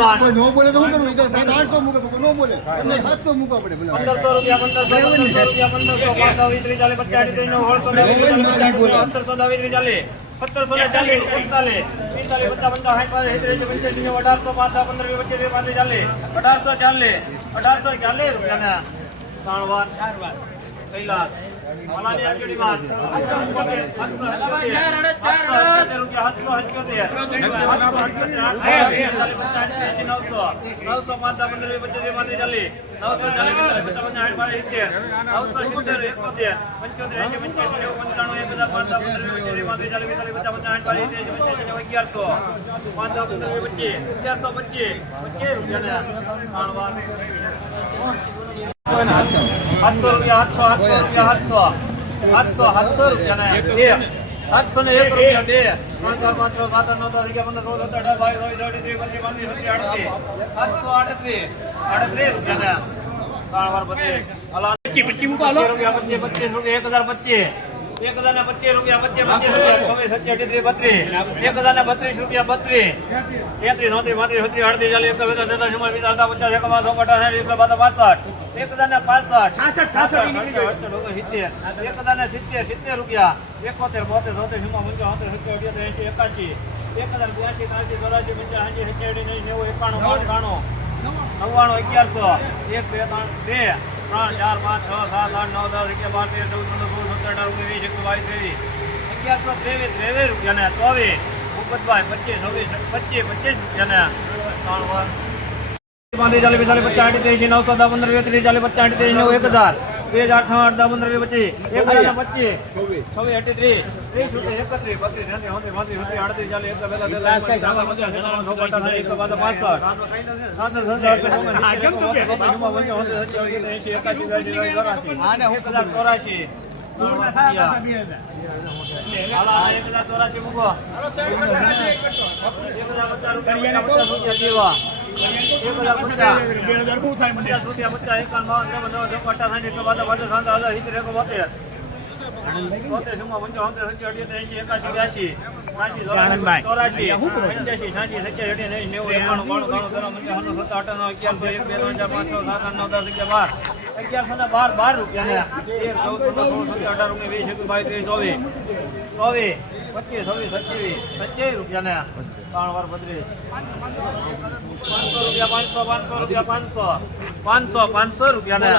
માં કોઈ નો બોલે તો? તો સાહેબ મૂકે, કોઈ નો બોલે. એમને મૂકવા પડે બોલા. રૂપિયા રૂપિયા ત્રીસ પચાસ ત્રીસ ત્રીસ ચાલીસ સત્તરસો ત્રીસ ચાલીસ સત્તરસો ને ચાલીસ પિસ્તાલીસ પિસ્તાલીસ પચાસ પંચાવન સાઠ પાંચ પંચ્યાસી નેવું અઢારસો પાંચ પંદર પચીસ પાંત્રીસ ચાલે અઢારસો ચાલે અઢારસો ચાલે રૂપિયાના. ત્રણ વાર. ચાર વાર કઈ જોડી નવસો નવસો પાંચ દસ પંદર વીસ પચીસ નવસો પંચાવન સાઠ બાર નવસો સિત્તેર એકોતેર પંચોતેર એંસી પંચ્યાસી નેવું પંચાણું એક હજાર પાંચ દસ પંદર ચાલીસ પિસ્તાલીસ પચાસ પંચાવન સાઠ બાર સિત્તેર એંસી પંચ્યાસી નેવું અગિયારસો પાંચ દસ પંદર અગિયારસો પચીસ. પચીસ રૂપિયા સાતસો રૂપિયા સાતસો સાતસો રૂપિયા સાતસો સાતસો સાતસો રૂપિયા બે. સાતસો ને એક રૂપિયા બે. ત્રણ ચાર પાંચ છ સાત આઠ નવ દસ અગિયાર પંદર સોળ સત્તર અઢાર બાવીસ ચોવીસ ચોવીસ ત્રીસ બત્રીસ પાંત્રીસ છત્રીસ આડત્રીસ. સાતસો આડત્રીસ. આડત્રીસ રૂપિયા ને. ત્રણ વાર બત્રીસ હલા. પચીસ રૂપિયા પચીસ પચીસ રૂપિયા એક હજાર પચીસ. એક હજાર ને પચીસ રૂપિયા પચીસ પચીસ રૂપિયા છવ્વીસ સત્યાવીસ અઠ્યાત્રીસ બત્રીસ. એક હજાર ને બત્રીસ રૂપિયા બત્રીસ. તેત્રીસ નોત્રીસ પાંત્રીસ છત્રીસ અડત્રીસ ચાલીસ એક બેતાલીસ તેતાલીસ ચુમ્માલીસ પિસ્તાલીસ અડતાલીસ પચાસ એકાવન ચોપન અઠાસી એકસો બાર પાસઠ એક હજાર ને પાસઠ. છાસઠ, છાસઠ, સિત્તેર. એક હજાર ને સિત્તેર સિત્તેર રૂપિયા. એકોતેર બોતેર ચોતેર સિમ્મા પંચાવન સત્તર અઠ્યોતેર એસી એકાશી. એક હજાર બ્યાસી ત્રાસી ચોરાસી પંચ્યાસી સત્યાસી નેવું એકાણું બાણું નવ્વાણું અગિયારસો. એક બે ત્રણ બે ત્રણ ચાર પાંચ છ સાત આઠ નવ દસ અગિયાર બાર તેર ચૌદ પંદર અઢાર રૂપિયા વીસ એકવીસ બાવીસ ત્રેવીસ અગિયારસો ત્રેવીસ ત્રેવીસ રૂપિયા ને ચોવીસ ભૂપતભાઈ પચીસ છવ્વીસ પચીસ પચીસ રૂપિયાને પાંત્રીસ ચાલીસ ત્રીસ ત્રીસ ચાલીસ પચાસ આઠ ત્રીસ એકસો એકસો અડસઠ ચોરાસી પંચ્યાસી, છ્યાસી સત્યાસી અઢી નેવું, એકાણું, બાણું ત્રાણું તેરં પંચાવન સત્તર અઠાણું અગિયારસો એક ત્રણ પાંચ છ સાત બાર અગિયારસો ને બાર બાર રૂપિયા તેર ચૌદ પંદર સોળ સત્તર અઢાર ઓગણીસ વીસ એકવીસ બાવીસ ત્રેવીસ ચોવીસ. ચોવીસ પચીસ છવ્વીસ સત્યાવીસ સત્યાવીસ રૂપિયા ને ત્રણ વાર બત્રીસ. પાંચસો રૂપિયા પાંચસો પાંચસો રૂપિયા પાંચસો. પાંચસો પાંચસો રૂપિયા ને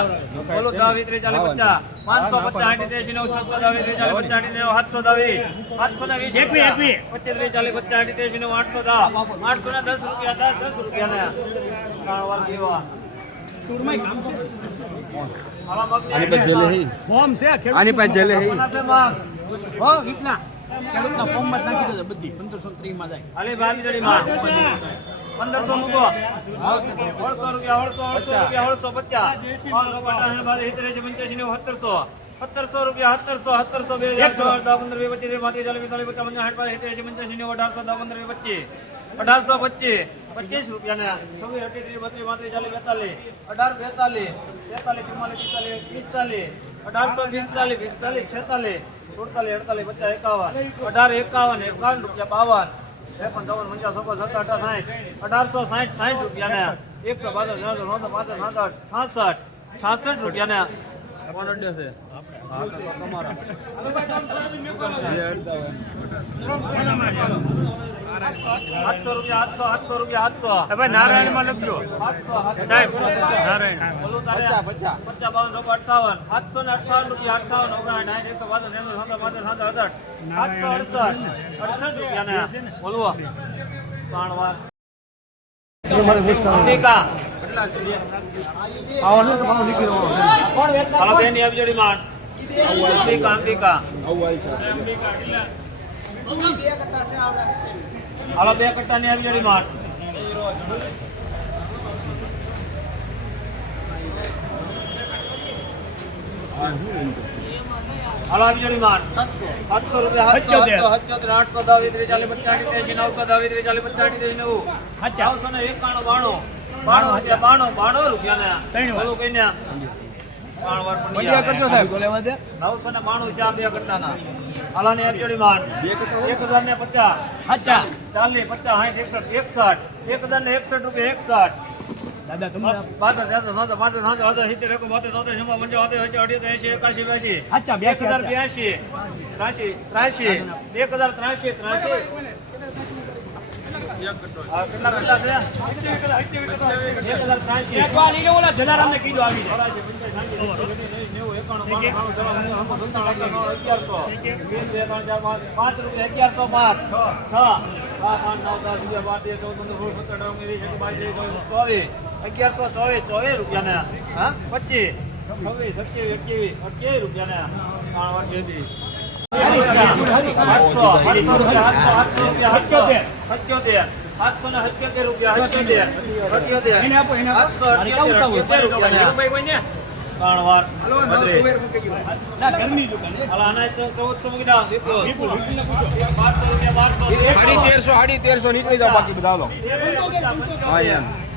બોલો ત્રીસ ચાલીસ પચાસ. પાંચસો પચાસ આઠ ત્રેસી નવ છસો ત્રીસ ચાલીસ પચાસ આઠ નેવું સાતસો દસ વીસ સાતસો ને વીસ એકવી, એકવી. પચીસ ત્રીસ ચાલીસ પચાસ આઠ ત્રેસી નવ આઠસો દસ. આઠસો ને દસ રૂપિયા દસ દસ રૂપિયા ને ત્રણ વાર દેવા હાલા મગની ફોર્મ છે આની પાસે જેલે હે? કોના છે મગ? હો રીતના. ખેડૂતના ફોર્મમાં જ નાખી દેજો બધી. પંદરસો ત્રીસ જાય. હાલી ભાગી જડી માં પંદરસો મૂકો. અઢસો રૂપિયા અઢસો અઢસો રૂપિયા અઢસો પચાસ. પાંચસો પચાસ બાર સિત્તેર પંચ્યાસી નેવું સત્તરસો. સત્તરસો રૂપિયા સત્તરસો સત્તરસો બે હજાર દસ પંદર બે પચીસ ત્રીસ પાંત્રીસ ચાલીસ પિસ્તાલીસ પચાસ પંચાવન સાઠ બાર સિત્તેર પંચ્યાસી નેવું અઢારસો દસ પંદર પચીસ. અઢારસો પચીસ. પચીસ રૂપિયા ને છવ્વીસ અઠ્યાત્રીસ બત્રીસ પાંત્રીસ ચાલીસ બેતાલીસ અઢાર બેતાલીસ તેતાલીસ ચુમ્માલીસ પિસ્તાલીસ પિસ્તાલીસ અઢારસો પિસ્તાલીસ પિસ્તાલીસ છેતાલીસ સુડતાલીસ અડતાલીસ પચાસ એકાવન અઢાર એકાવન એકાવન રૂપિયા બાવન ત્રેપન ચોવન પંચાવન છપ્પન સત્તર અઢાર સાઠ અઢારસો સાઠ સાઠ રૂપિયા ને એકસો બાસઠ ત્રણસો નવસો પાંસઠ સાસઠ છાસઠ છાસઠ રૂપિયા ને કોણ અડ્યો છે? હા, તો તમારા. આઠસો રૂપિયા આઠસો આઠસો રૂપિયા આઠસો. હવે નારાયણમાં લખજો. આઠસો આઠસો. સાહેબ નારાયણ. પચાસ બાવન અઠાવન સાતસો ને અઠાવન રૂપિયા અઠાવન ઓગણ સાઠ એકસો બાસઠ સાત પાંચ સાત અડસઠ. સાતસો અડસઠ. અડસઠ રૂપિયા ને બોલવો. ત્રણ વાર. અંબિકા. હાલો બેન આવી જોડી માન અંબિકા અંબિકા. હાલો બે કટ્ટા ની આવી જડી હાલો આવી જોડી માન સાતસો રૂપિયા સાતસો સાતસો સત્યોતેર આઠસો દસ વીસ ત્રીસ ચાલીસ પચાસ ત્રેસી નવસો દસ ત્રીસ ચાલીસ પચાસ ત્રેસી નેવું નવસો ને એકાણું બાણું. બાણું રૂપિયા બાણું બાણું રૂપિયા ને બોલું કઈ ને ત્રણ વાર પણ કરજો સાહેબ. લેવા દે નવસો ને બે ઘંટાના હાલાની અરજોડી માન એક હજાર ને પચાસ. સાચા ચાલીસ પચાસ સાઠ એકસઠ એકસઠ. એક ને એકસઠ રૂપિયા એકસઠ. દાદા તમે બાસઠ તેસઠ ચોસઠ પાંસઠ સાસઠ અડસઠ સિત્તેર એકોતેર બોતેર તોતેર ચુમ્મોતેર પંચોતેર અઠ્યોતેર અઠ્યોતેર એંશી એકાશી બ્યાશી. સાચા એક હજાર બ્યાસી ત્રાસી ત્રાસી એક હજાર ત્રાસી ત્રાસી હા, કેટલા કેટલા છે એક હજાર ત્રાસી એક વાર લઈને ઓલા જલારામને કીધું આવી અગિયારસો. પાંચ. રૂપિયા અગિયારસો પાંચ છ સાત, નવ, દસ, અગિયાર, બાર, તેર, ચૌદ, પંદર, સોળ, સત્તર, અઢાર, ઓગણીસ, વીસ, એકવીસ, બાવીસ, ત્રેવીસ, ચોવીસ, ચોવીસ. રૂપિયા ચોવીસ હા પચીસ છવ્વીસ સત્યાવીસ અઠ્યાવીસ અઠ્યાવીસ રૂપિયા ના ને સાડી તેરસો નીકળી જાવ બાકી બધા હા, એમ.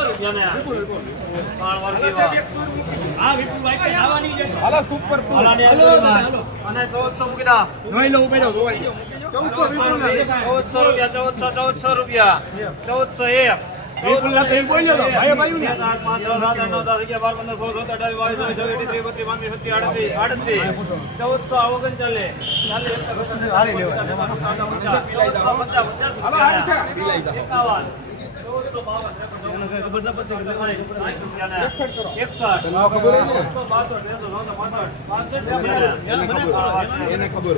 રૂપિયા ને આવવાની છે. હાલો સુપર અંદરમાં. અને ચૌદસો મૂકી દા જોઈ લઉં બેઠો જોઈ ચૌદસો રૂપિયા ચૌદસો ચૌદસો રૂપિયા ચૌદસો એક ચૌદસો ઓગણચાલીસ, એને ખબર